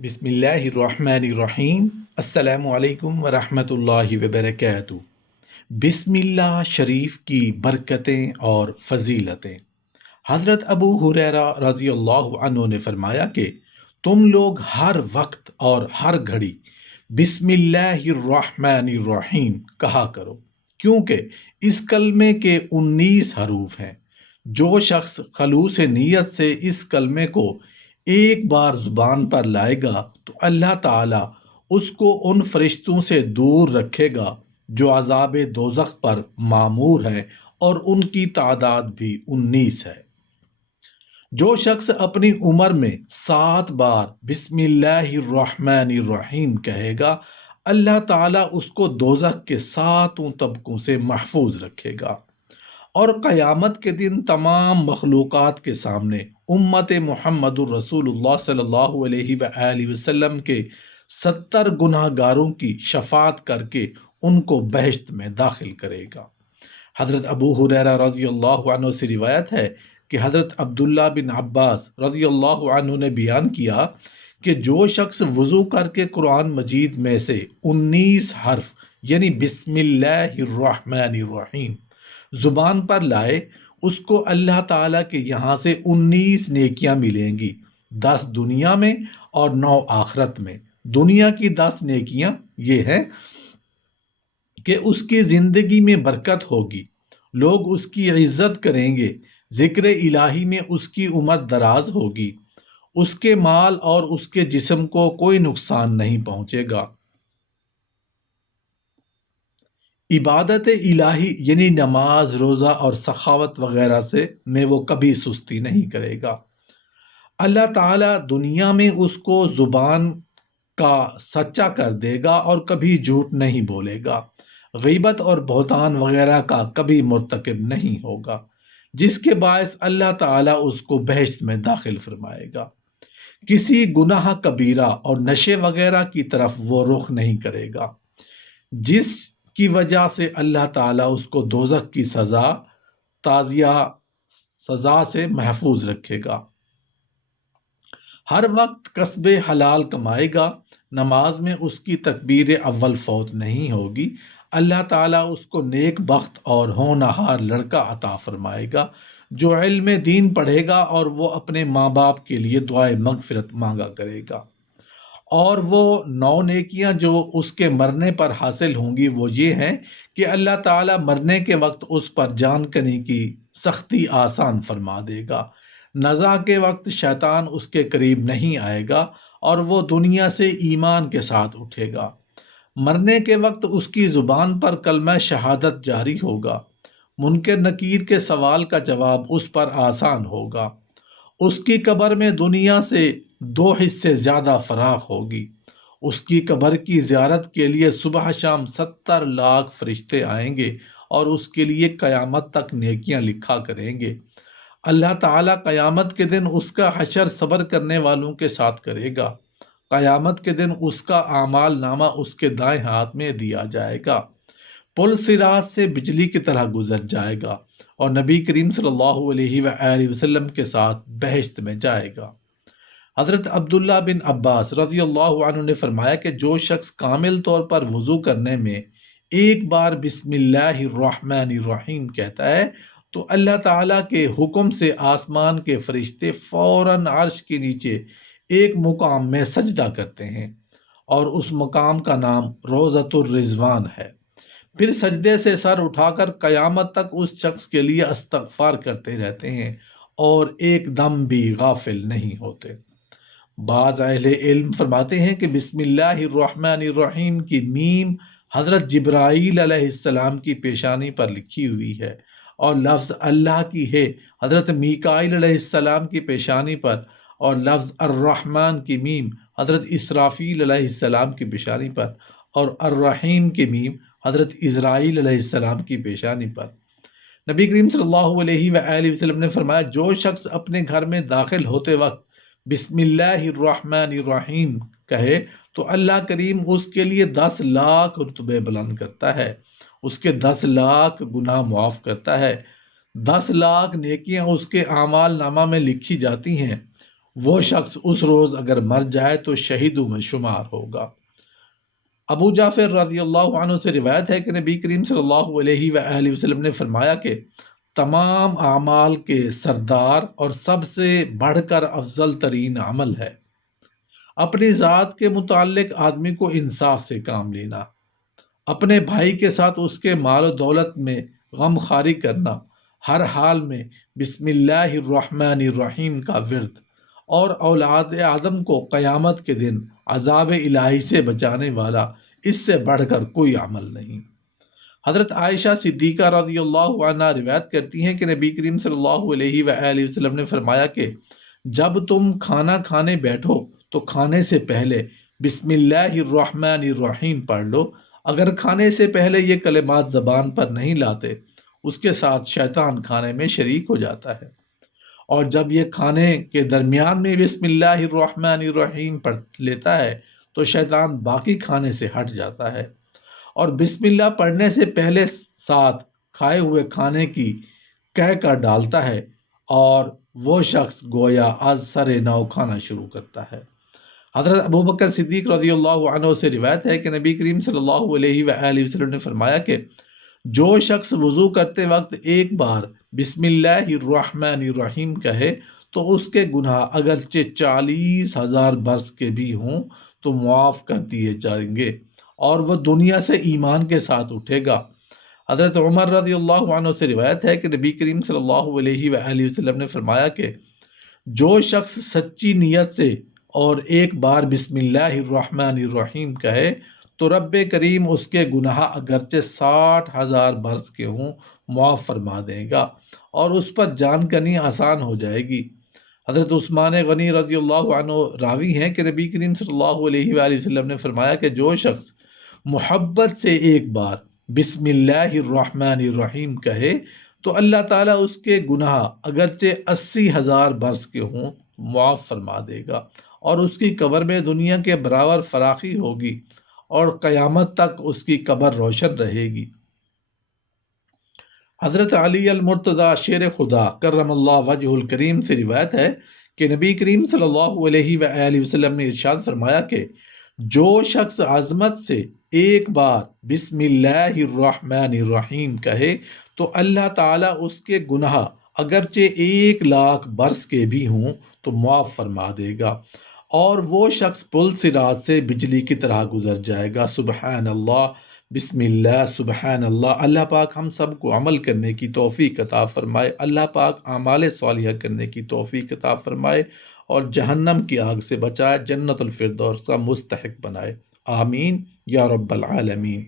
بسم اللہ الرحمن الرحیم۔ السلام علیکم ورحمۃ اللہ وبرکاتہ۔ بسم اللہ شریف کی برکتیں اور فضیلتیں۔ حضرت ابو ہریرہ رضی اللہ عنہ نے فرمایا کہ تم لوگ ہر وقت اور ہر گھڑی بسم اللہ الرحمن الرحیم کہا کرو، کیونکہ اس کلمے کے 19 حروف ہیں۔ جو شخص خلوص نیت سے اس کلمے کو ایک بار زبان پر لائے گا تو اللہ تعالیٰ اس کو ان فرشتوں سے دور رکھے گا جو عذاب دوزخ پر مامور ہیں، اور ان کی تعداد بھی 19 ہے۔ جو شخص اپنی عمر میں 7 بار بسم اللہ الرحمن الرحیم کہے گا، اللہ تعالیٰ اس کو دوزخ کے 7 طبقوں سے محفوظ رکھے گا، اور قیامت کے دن تمام مخلوقات کے سامنے امت محمد الرسول اللہ صلی اللہ علیہ وآلہ وسلم کے 70 گناہ گاروں کی شفاعت کر کے ان کو بہشت میں داخل کرے گا۔ حضرت ابو ہریرہ رضی اللہ عنہ سے روایت ہے کہ حضرت عبداللہ بن عباس رضی اللہ عنہ نے بیان کیا کہ جو شخص وضو کر کے قرآن مجید میں سے 19 حرف یعنی بسم اللہ الرحمن الرحیم زبان پر لائے، اس کو اللہ تعالیٰ کے یہاں سے 19 نیکیاں ملیں گی، 10 دنیا میں اور 9 آخرت میں۔ دنیا کی 10 نیکیاں یہ ہیں کہ اس کی زندگی میں برکت ہوگی، لوگ اس کی عزت کریں گے، ذکر الہی میں اس کی عمر دراز ہوگی، اس کے مال اور اس کے جسم کو کوئی نقصان نہیں پہنچے گا، عبادت الہی یعنی نماز، روزہ اور سخاوت وغیرہ سے میں وہ کبھی سستی نہیں کرے گا۔ اللہ تعالیٰ دنیا میں اس کو زبان کا سچا کر دے گا اور کبھی جھوٹ نہیں بولے گا، غیبت اور بہتان وغیرہ کا کبھی مرتکب نہیں ہوگا، جس کے باعث اللہ تعالیٰ اس کو بہشت میں داخل فرمائے گا۔ کسی گناہ کبیرہ اور نشے وغیرہ کی طرف وہ رخ نہیں کرے گا، جس کی وجہ سے اللہ تعالیٰ اس کو دوزخ کی تعزیہ سزا سے محفوظ رکھے گا۔ ہر وقت کسب حلال کمائے گا، نماز میں اس کی تکبیر اول فوت نہیں ہوگی، اللہ تعالیٰ اس کو نیک بخت اور ہونہار لڑکا عطا فرمائے گا جو علم دین پڑھے گا، اور وہ اپنے ماں باپ کے لیے دعائے مغفرت مانگا کرے گا۔ اور وہ 9 نیکیاں جو اس کے مرنے پر حاصل ہوں گی وہ یہ ہیں کہ اللہ تعالیٰ مرنے کے وقت اس پر جان کنی کی سختی آسان فرما دے گا، نزع کے وقت شیطان اس کے قریب نہیں آئے گا، اور وہ دنیا سے ایمان کے ساتھ اٹھے گا۔ مرنے کے وقت اس کی زبان پر کلمہ شہادت جاری ہوگا، منکر نکیر کے سوال کا جواب اس پر آسان ہوگا، اس کی قبر میں دنیا سے 2 حصے زیادہ فراخ ہوگی، اس کی قبر کی زیارت کے لیے صبح شام 70 لاکھ فرشتے آئیں گے اور اس کے لیے قیامت تک نیکیاں لکھا کریں گے۔ اللہ تعالیٰ قیامت کے دن اس کا حشر صبر کرنے والوں کے ساتھ کرے گا۔ قیامت کے دن اس کا اعمال نامہ اس کے دائیں ہاتھ میں دیا جائے گا، پل صراط سے بجلی کی طرح گزر جائے گا، اور نبی کریم صلی اللہ علیہ وآلہ وسلم کے ساتھ بہشت میں جائے گا۔ حضرت عبداللہ بن عباس رضی اللہ عنہ نے فرمایا کہ جو شخص کامل طور پر وضو کرنے میں ایک بار بسم اللہ الرحمن الرحیم کہتا ہے تو اللہ تعالیٰ کے حکم سے آسمان کے فرشتے فوراً عرش کے نیچے ایک مقام میں سجدہ کرتے ہیں، اور اس مقام کا نام روضۃ الرضوان ہے۔ پھر سجدے سے سر اٹھا کر قیامت تک اس شخص کے لیے استغفار کرتے رہتے ہیں اور ایک دم بھی غافل نہیں ہوتے۔ بعض اہل علم فرماتے ہیں کہ بسم اللہ الرحمن الرحیم کی میم حضرت جبرائیل علیہ السلام کی پیشانی پر لکھی ہوئی ہے، اور لفظ اللہ کی ہے حضرت میکائیل علیہ السلام کی پیشانی پر، اور لفظ الرحمن کی میم حضرت اسرافیل علیہ السلام کی پیشانی پر، اور الرحیم کی میم حضرت اسرائیل علیہ السلام کی پیشانی پر۔ نبی کریم صلی اللہ علیہ وآلہ وسلم نے فرمایا جو شخص اپنے گھر میں داخل ہوتے وقت بسم اللہ الرحمن الرحیم کہے تو اللہ کریم اس کے لیے 10 لاکھ رتبے بلند کرتا ہے، اس کے 10 لاکھ گناہ معاف کرتا ہے، 10 لاکھ نیکیاں اس کے اعمال نامہ میں لکھی جاتی ہیں، وہ شخص اس روز اگر مر جائے تو شہیدوں میں شمار ہوگا۔ ابو جعفر رضی اللہ عنہ سے روایت ہے کہ نبی کریم صلی اللہ علیہ وآلہ وسلم نے فرمایا کہ تمام اعمال کے سردار اور سب سے بڑھ کر افضل ترین عمل ہے اپنی ذات کے متعلق آدمی کو انصاف سے کام لینا، اپنے بھائی کے ساتھ اس کے مال و دولت میں غم خواری کرنا، ہر حال میں بسم اللہ الرحمن الرحیم کا ورد، اور اولاد آدم کو قیامت کے دن عذاب الہی سے بچانے والا اس سے بڑھ کر کوئی عمل نہیں۔ حضرت عائشہ صدیقہ رضی اللہ عنہ روایت کرتی ہیں کہ نبی کریم صلی اللہ علیہ وآلہ وسلم نے فرمایا کہ جب تم کھانا کھانے بیٹھو تو کھانے سے پہلے بسم اللہ الرحمن الرحیم پڑھ لو۔ اگر کھانے سے پہلے یہ کلمات زبان پر نہیں لاتے، اس کے ساتھ شیطان کھانے میں شریک ہو جاتا ہے، اور جب یہ کھانے کے درمیان میں بسم اللہ الرحمن الرحیم پڑھ لیتا ہے تو شیطان باقی کھانے سے ہٹ جاتا ہے، اور بسم اللہ پڑھنے سے پہلے ساتھ کھائے ہوئے کھانے کی کہہ کر ڈالتا ہے، اور وہ شخص گویا از سر نو کھانا شروع کرتا ہے۔ حضرت ابوبکر صدیق رضی اللہ عنہ سے روایت ہے کہ نبی کریم صلی اللہ علیہ وآلہ وسلم نے فرمایا کہ جو شخص وضو کرتے وقت ایک بار بسم اللہ الرحمن الرحیم کہے تو اس کے گناہ اگرچہ 40,000 برس کے بھی ہوں تو معاف کر دیے جائیں گے، اور وہ دنیا سے ایمان کے ساتھ اٹھے گا۔ حضرت عمر رضی اللہ عنہ سے روایت ہے کہ نبی کریم صلی اللہ علیہ وآلہ وسلم نے فرمایا کہ جو شخص سچی نیت سے اور ایک بار بسم اللہ الرحمن الرحیم کہے تو رب کریم اس کے گناہ اگرچہ 60,000 برس کے ہوں معاف فرما دے گا، اور اس پر جان کنی آسان ہو جائے گی۔ حضرت عثمان غنی رضی اللہ عنہ راوی ہیں کہ نبی کریم صلی اللہ علیہ وآلہ وسلم نے فرمایا کہ جو شخص محبت سے ایک بار بسم اللہ الرحمن الرحیم کہے تو اللہ تعالیٰ اس کے گناہ اگرچہ 80,000 برس کے ہوں معاف فرما دے گا، اور اس کی قبر میں دنیا کے برابر فراخی ہوگی، اور قیامت تک اس کی قبر روشن رہے گی۔ حضرت علی المرتضی شیر خدا کرم اللہ وجہ الکریم سے روایت ہے کہ نبی کریم صلی اللہ علیہ وآلہ وسلم نے ارشاد فرمایا کہ جو شخص عظمت سے ایک بار بسم اللہ الرحمن الرحیم کہے تو اللہ تعالیٰ اس کے گناہ اگرچہ 1,00,000 برس کے بھی ہوں تو معاف فرما دے گا، اور وہ شخص پل صراط سے بجلی کی طرح گزر جائے گا۔ سبحان اللہ، بسم اللہ، سبحان اللہ۔ اللہ پاک ہم سب کو عمل کرنے کی توفیق عطا فرمائے، اللہ پاک اعمال صالحہ کرنے کی توفیق عطا فرمائے، اور جہنم کی آگ سے بچائے، جنت الفردوس کا مستحق بنائے، آمین یا رب العالمین۔